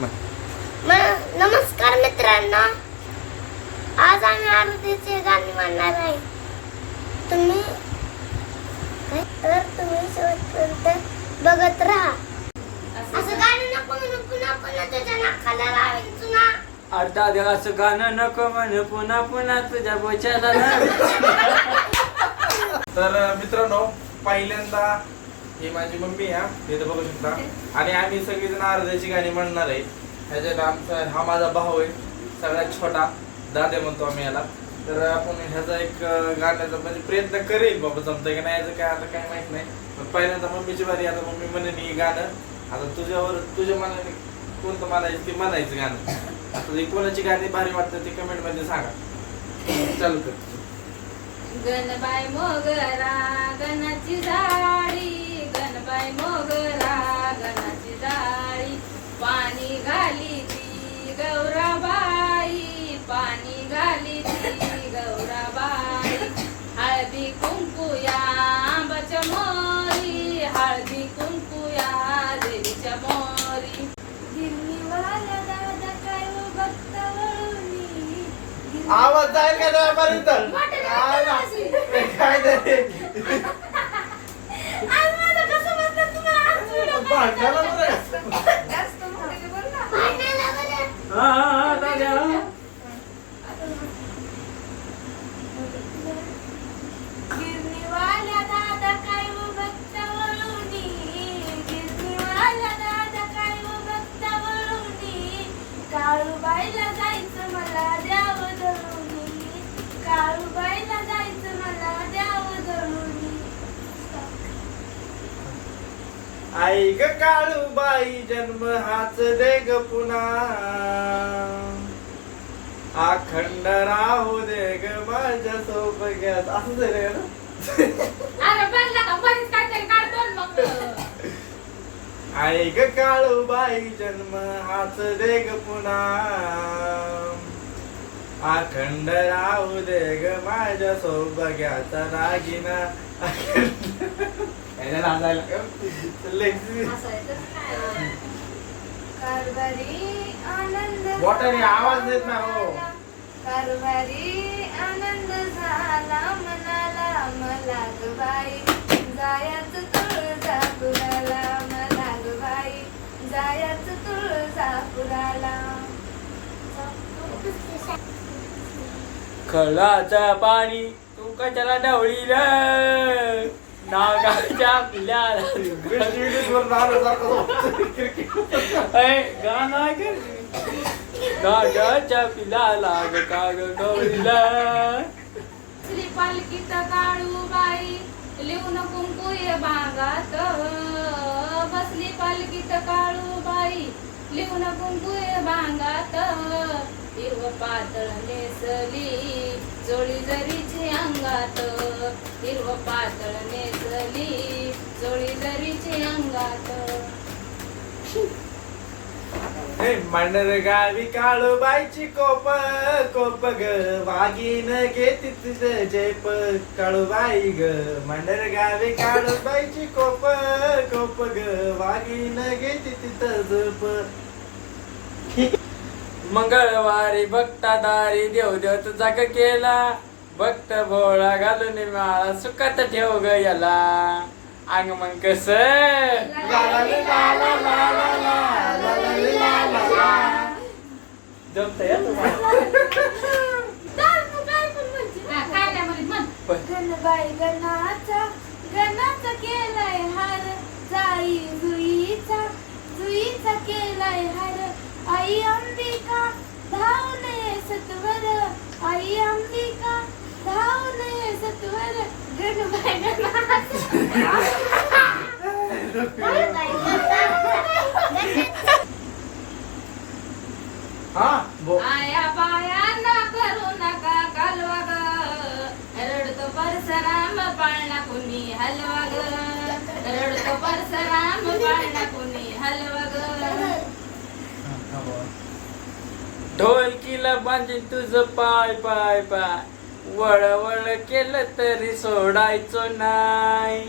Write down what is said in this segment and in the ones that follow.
नमस्कार मित्रांनो, आज आम्ही आरतीचे गाणे म्हणणार आहे. तुम्ही शेवटपर्यंत बघत राहा. असं गाणं नको म्हणून पुन्हा पुन्हा तुझ्या नाकाला लावायचं ना. अर्धा दिवस गाणं नको म्हण पुन्हा पुन्हा तुझ्या बोचाला तर मित्रांनो, पहिल्यांदा ही माझी मम्मी हे तर बघू शकता. आणि आम्ही सगळेजण अर्ध्याची गाणी म्हणणार आहे. ह्याच्यात आमचा हा माझा भाऊ आहे, सगळ्यात छोटा दादा म्हणतो आम्ही याला. तर आपण ह्याचा एक गाण्याचा म्हणजे प्रयत्न करेल. बाबा जमतंय की नाही काय आता काय माहित नाही. पण पहिल्यांदा मम्मीची बारी. आता मम्मी म्हणेन ही गाणं. आता तुझ्या मनाने कोणतं म्हणायचं ते म्हणायचं गाणं. आता कोणाची गाणी भारी वाटतं ते कमेंट मध्ये सांगा. चालू कर. गणबाई मोगरा गणाची झाडी, गणबाई मोगरा गणाची झाडी, पाणी घाली ती गौराबाई, पाणी घाली ती गौराबाई, हळदी कुंकू या आंबाच्या मोरी, हळदी कुंकू या देवीच्या मोरी. गिरणीवाला दादा काय बघता वळूनी, आवाज जाईल का त्यापर्यंत काय गिरणीवाल्या दादा काय बघता वळूनी, गिरणीवाल्या दादा काय बघता वळूनी, काळूबाईला जायचं मला द्याव धरूनी, काळूबाईला जायचं मला द्याव धरूनी. आई ग काळूबाई जन्म हाच दे ग पुन्हा, अखंड राहू दे ग माझ्या सोबत. असंच आहे रे ना. अरे बनला का बरीच काहीतरी काढतो ना मग. आई ग काळूबाई जन्म हाच दे ग पुन्हा, अखंड राहू दे ग माझ्या सौभाग्याचा दागिना. कारभारी आनंद मोठ्याने आवाज देत ना हो. कारभारी आनंद झाला मनाला, मला ग बाई जायचं तुळजापुराला, मला ग बाई जायचं तुळजापुराला. खळाचं पाणी तू कशाला ढवळील, नागाच्या पिल्याला गाणं ऐक, नागाच्या पिल्याला का ग ढवळीला. बसली पालखीत काळूबाई लिहून कुंकू ये बांगात, बसली पालखीत काळूबाई लिहून कुंकू ये बांगात, हिरव पातळ नेसली जोळी जरीची अंगात, हिरव पातळ नेसली जोळी जरीची अंगात. मंडर गावी काळूबाईची कोप कोप ग, वागीन घेती तुझं जेप. काळूबाई ग मंडर गावी काळूबाईची कोप कोप ग, वागीन घेती तिथं झोप. मंगळवारी भक्ता दारी देव देव तुझा ग केला, भक्त भोळा घालून माळा सुखात ठेव ग याला. अंग मग कस जमतंय गणबाई गणाचा केलाय हार, जाई जुईचा जुईचा केलाय हार, आई अंबिका धावने सत्वर, आई अंबिका धावने सत्वर, गणबाई आया बायांना करू नका कालवा ग, रडतो परसराम पाळणा कुणी हलवा ग, रडतो परसराम पाळणा कुणी हलवा ग. ढोलकीला बांधीन तुझं पाय पाय पाय, वळ वळ केलं तरी सोडायचो नाही.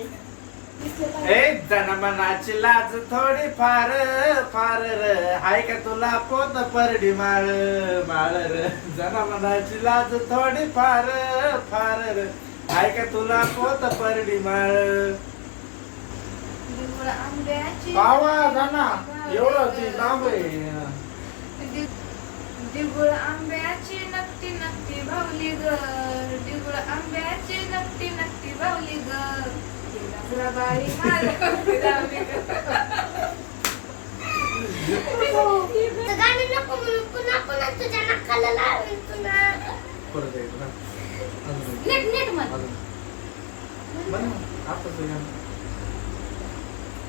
ए जनमनाची लाज थोडी फार फार र हाय का तुला पोत परडी माळ माळ र जनमनाची लाज थोडी फार फार र हाय का तुला पोत परडी माळ पावा जाना एवढं ती लांब आहे डिगुळ आंब्याची नक्की नक्की भावली ग डिगुळ आंब्याची नक्की नक्की भावली ग बाई गाणं नको म्हणून पुन्हा पुन्हा तुझ्या नाकाला लावेल पुन्हा. परत एकदा ना. अजून एक. नीट नीट म्हण अजून. बरं ना, आता सगळं.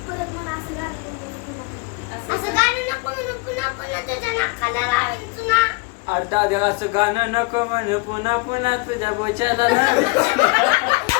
परत मला असं गाणं नको म्हणून पुन्हा. असं गाणं नको म्हणून पुन्हा पुन्हा तुझ्या नाकाला लावेल पुन्हा. आता असं गाणं नको म्हण पुन्हा पुन्हा तुझ्या बोच्याला लावेल.